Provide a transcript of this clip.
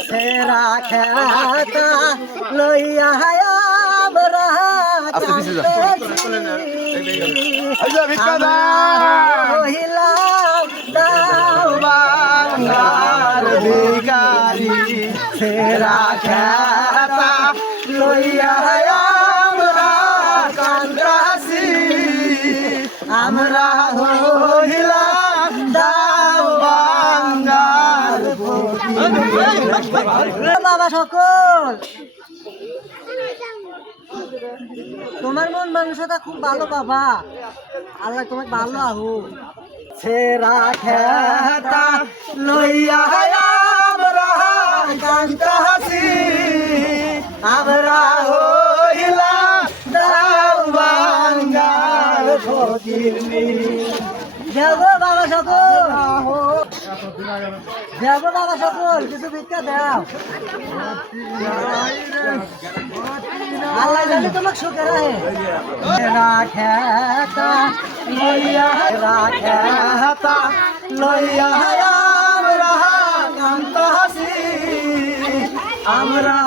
সেরা খেতা লইয়া আমরা রহিলাম দাও বাংলার ভিখারি সেরা খেতা লইয়া আমরা কান্দাসি আমরা হইলাম দাও বাংলার বাবা সকল তোমার মন মানসিকতা খুব ভালো বাবা আল্লাহ তোমাকে ভালো আহু সেরা খেতা লইয়া আমরা কান্দাসি আমরা হইলাম দাও বাংলার ফকিরনি যাবো বাবা সকল যাবো বাবা সকল কিছু ভিক্ষা দাও আল্লাহ জানে তোমাকে সুখে রাখে রাখেতা লইয়া রাখেতা লইয়া আমরা কান্তাসি আমরা